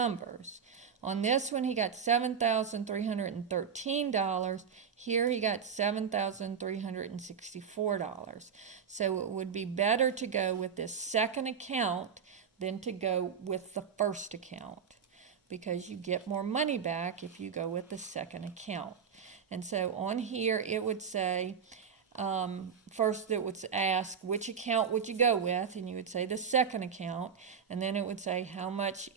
numbers. On this one, he got $7,313. Here he got $7,364. So it would be better to go with this second account than to go with the first account, because you get more money back if you go with the second account. And so on here it would say, first it would ask which account would you go with, and you would say the second account, and then it would say how much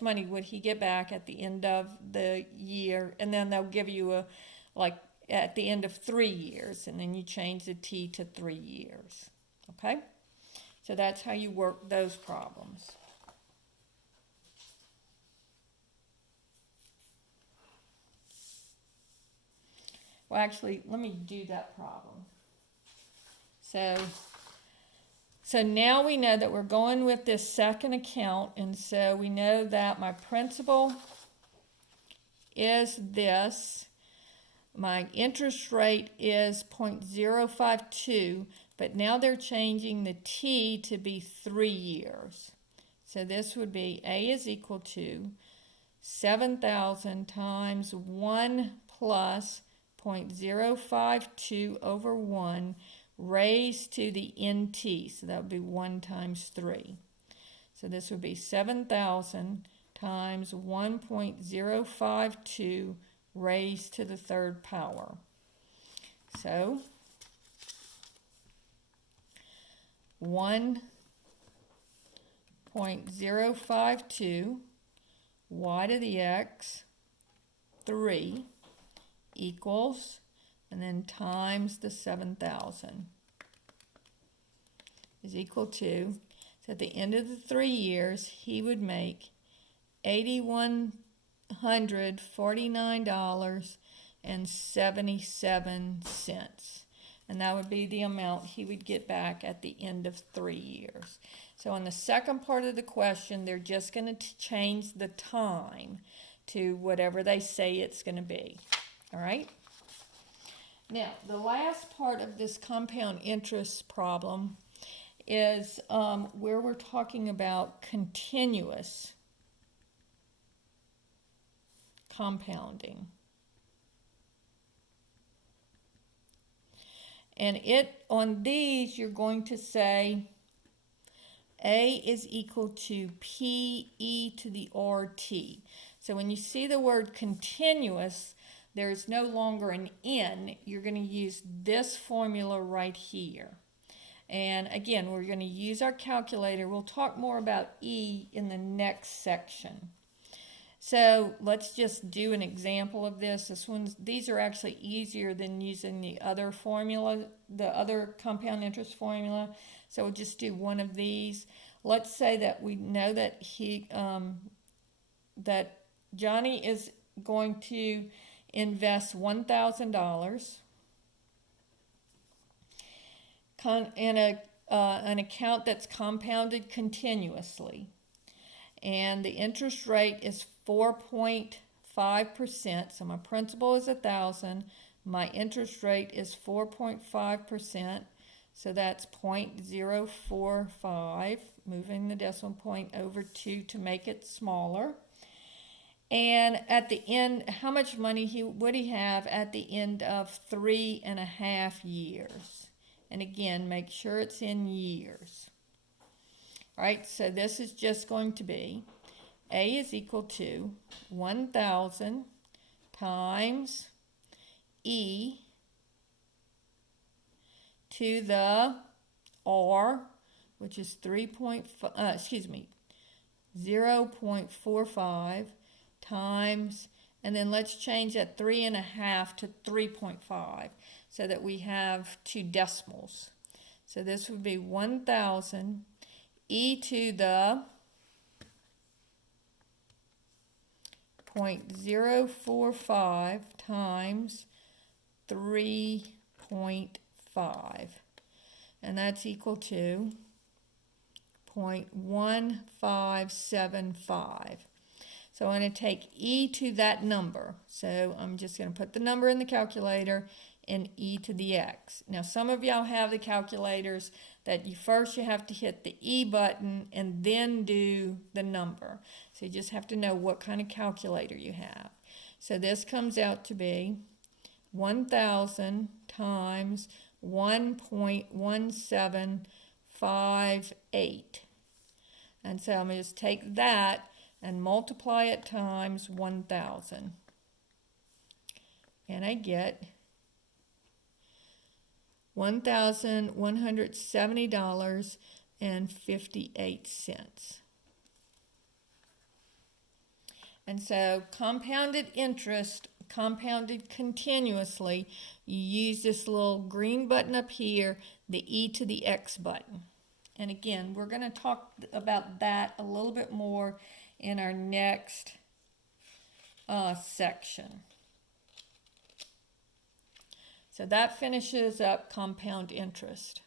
money would he get back at the end of the year, and then they'll give you a, like, at the end of 3 years, and then you change the T to 3 years. Okay? So that's how you work those problems. Well, actually, let me do that problem. So now we know that we're going with this second account, and so we know that my principal is this. My interest rate is 0.052, but now they're changing the T to be 3 years. So this would be A is equal to 7,000 times 1 plus 0.052 over 1 raised to the nt. So that would be 1 times 3. So this would be 7,000 times 1.052 raised to the third power. So 1.052 y to the x 3 equals, and then times the 7,000 is equal to, so at the end of the 3 years he would make $8,149.77, and that would be the amount he would get back at the end of 3 years. So on the second part of the question, they're just going to change the time to whatever they say it's going to be. All right? Now, the last part of this compound interest problem is where we're talking about continuous compounding. And on these, you're going to say A is equal to PE to the RT. So when you see the word continuous, there's no longer an N. You're going to use this formula right here. And again, we're going to use our calculator. We'll talk more about E in the next section. So let's just do an example of this. These are actually easier than using the other formula, the other compound interest formula. So we'll just do one of these. Let's say that we know that that Johnny is going to invest $1,000 in an account that's compounded continuously, and the interest rate is 4.5%. So my principal is 1,000. My interest rate is 4.5%. So that's 0.045. Moving the decimal point over 2 to make it smaller. And at the end, how much money would he have at the end of 3.5 years? And again, make sure it's in years. All right, so this is just going to be A is equal to 1,000 times E to the R, which is 0.45 times, and then let's change that 3.5 to 3.5 so that we have 2 decimals. So this would be 1,000 e to the 0.045 times 3.5, and that's equal to 0.1575. So I'm going to take e to that number. So I'm just going to put the number in the calculator. and e to the x. Now some of y'all have the calculators that you have to hit the E button and then do the number. So you just have to know what kind of calculator you have. So this comes out to be 1,000 times 1.1758. And so I'm going to just take that and multiply it times 1,000. And I get $1,170.58. And so compounded interest, compounded continuously, you use this little green button up here, the E to the X button. And again, we're going to talk about that a little bit more in our next section. So that finishes up compound interest.